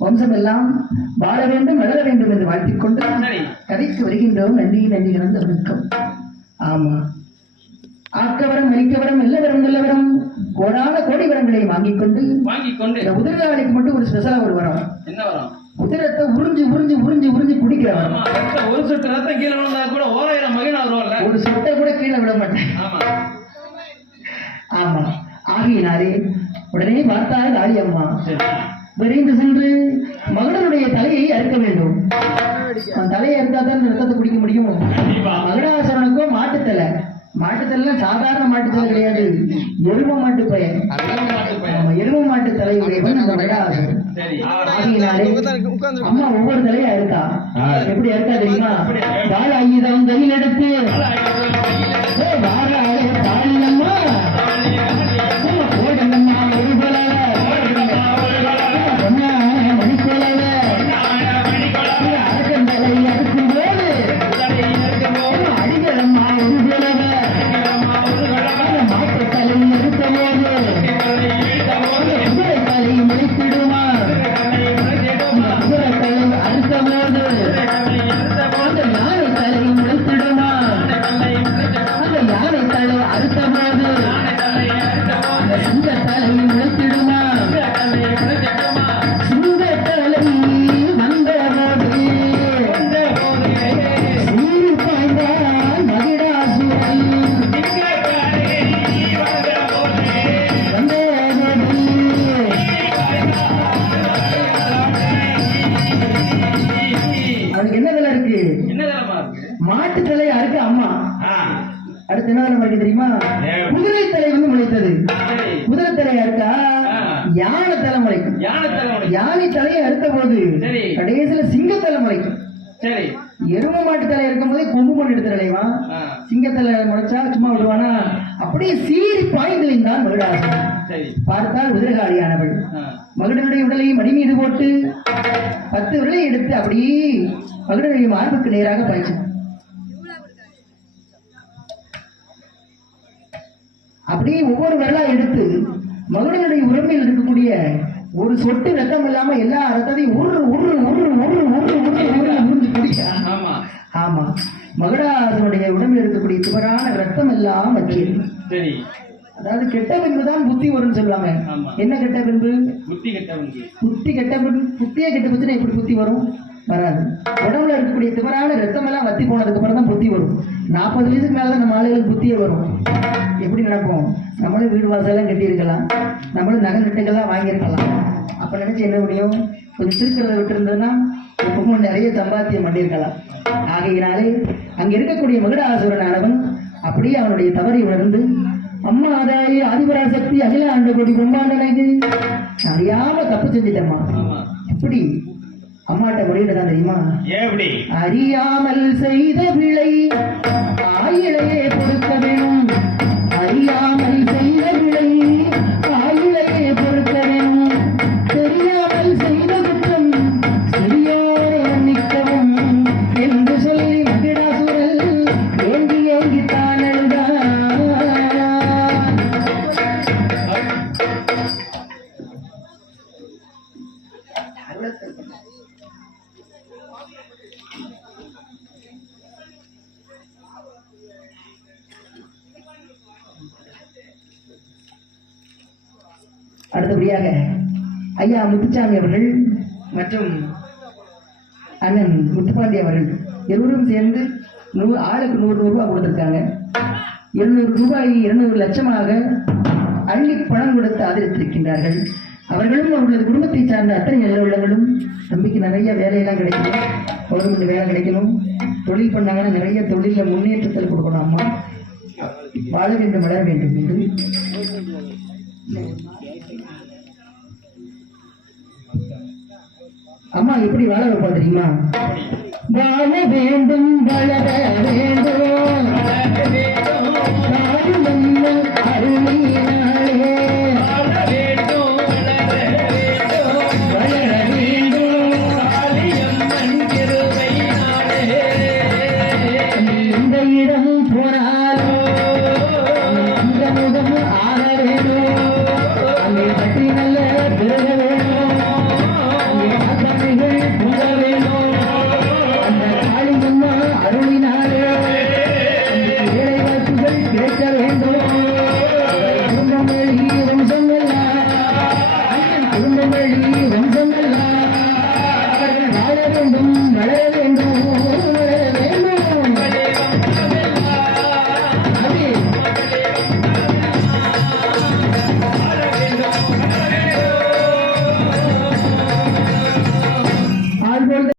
வம்சமெல்லாம் வாழ வேண்டும் வளர வேண்டும் என்று வாழ்த்திக் கொண்டு கதைக்கு வருகின்றோம். நன்றி நன்றி கலந்த வணக்கம். ஆமா, ஆக்கவரம் மலிக்கவரம் எல்லாவரம் நல்லவரம் கோடான கோடி வரங்களை வாங்கிக் கொண்டு உதிரகாலிக்கு மட்டும் ஒரு ஸ்பெஷலா ஒரு வரம். என்ன வரம்? உதிரத்தை உறிஞ்சி உறிஞ்சி உறிஞ்சி உறிஞ்சி குடிக்கிற வரம். ஒரு சொட்டு ரத்தம் கீழே விழுந்தா கூட 1000 மகன் வருவாங்க, ஒரு சொட்டை கூட கீழே விட மாட்டேன். ஆமா, ஆகினாரே உடனே பார்த்தால் ஆடி அம்மா விரைந்து சென்று மகனுடைய தலையை அறுக்க வேண்டும். தலையை அறுத்தாதான் ரத்தத்தை குடிக்க முடியும். மகடாசுரனுக்கும் மாட்டுத்தலை, மாட்டுத்தலை சாதாரண மாட்டுத்தலை கிடையாது, எரும மாட்டு பையன், எரும மாட்டு தலை அம்மா ஒவ்வொரு தலையா இருக்கா. எப்படி இருக்கா தெரியுமா? வாழ ஆயுதம் கையில் எடுத்து மாட்டுத்தலை அறுக்க அம்மா. அடுத்து என்ன நமக்கு தெரியுமா? குதிரை தலை வந்து முளைத்தது. குதிரை தலை அறுக்கா யானை தலை முளைக்கும். யானை தலையை அறுத்த போது கடைசியில சிங்கத்தலை முளைக்கும். எரும மாட்டு தலை இருக்கும் போதே கொம்பு கொண்டு எடுத்து நிலைவா. சிங்கத்தலை முளைச்சா சும்மா விடுவானா? அப்படியே சீறி பாய்ந்து வைந்தான் மகிடாசன். பார்த்தால் உதிரகாளியானவள் மகிடனுடைய உடலை மடி மீது போட்டு 10 விரலை எடுத்து அப்படியே மகிடனுடைய மார்புக்கு நேராக பாய்ச்சான். அப்படியே ஒவ்வொரு விரலா எடுத்து மகனுடைய உடம்பில் இருக்கக்கூடிய ஒரு சொட்டு ரத்தம் இல்லாம எல்லா ரத்தத்தையும் உரு உரு உரு உரு உரு உரு உறிஞ்சு குடிக்கிறான். ஆமா, மகடாசனுடைய உடம்பில் இருக்கக்கூடிய துவரான ரத்தம் எல்லாம் வச்சியது. அதாவது கெட்ட பின்பு தான் புத்தி வரும்னு சொல்லுவாங்க. என்ன கெட்ட பின்பு? புத்தி கெட்ட பின்பு. புத்தி கெட்ட பின்பு, புத்தியே கெட்ட பின்பு எப்படி புத்தி வரும்? வராது. உடம்புல இருக்கக்கூடிய திவரான ரத்தம் எல்லாம் வத்தி போனதுக்கு அப்புறம் தான் புத்தி வரும். 40 வயசுக்கு மேலதான் நம்ம ஆளுகளுக்கு புத்தியே வரும். எப்படி நடப்போம்? நம்மளும் வீடு வாசலாம் கட்டி இருக்கலாம், நம்மளும் நகை நட்டுகள்லாம் வாங்கியிருக்கலாம். அப்ப நினைச்சு என்ன முடியும்? கொஞ்சம் திருக்கிறத விட்டு இருந்ததுன்னா இப்போ நிறைய சம்பாத்தியம் பண்ணியிருக்கலாம். ஆகையினாலே அங்க இருக்கக்கூடிய மகுடாசுரனானவன் அப்படியே அவனுடைய தவறை உணர்ந்து, அம்மா அதாயி ஆதிபராசக்தி அகில ஆண்டு கோடி பிரம்மாண்டனைக்கு அறியாம தப்பு செஞ்சிட்டம்மா. எப்படி அம்மாட்ட முறையிடதான் தெரியுமா? எப்படி? அறியாமல் செய்த பிழை ஆயிழையே பொறுக்க வேணும். அறியாமல் செய்த பிழை ஆயிழையே பொறுக்க வேணும். தெரியாமல் செய்த குற்றம் சிறியோரை மன்னிக்கவும் என்று சொல்லி மகிடாசுரல் ஏங்கி ஏங்கித்தான் எழுதான். அடுத்தபடியாக ஐயா முத்துச்சாமி அவர்கள் மற்றும் அண்ணன் முத்துப்பாண்டி அவர்கள் இருவரும் சேர்ந்து ஆளுக்கு 100 ரூபாய் கொடுத்திருக்காங்க. 200 ரூபாய் 200 லட்சமாக அள்ளி பணம் கொடுத்து ஆதரித்திருக்கின்றார்கள். அவர்களும் அவர்களது குடும்பத்தை சார்ந்த அத்தனை நல்ல உள்ளங்களும் தம்பிக்கு நிறைய வேலையெல்லாம் கிடைக்கணும், கவர்மெண்ட் வேலை கிடைக்கணும், தொழில் பண்ணாங்கன்னா நிறைய தொழில முன்னேற்றத்தில் கொடுக்கணும். அம்மா வாழ வேண்டும், வளர வேண்டும் என்று அம்மா எப்படி வாழ வைப்பா தெரியுமா? வாழ வேண்டும், வளர வேண்டும்.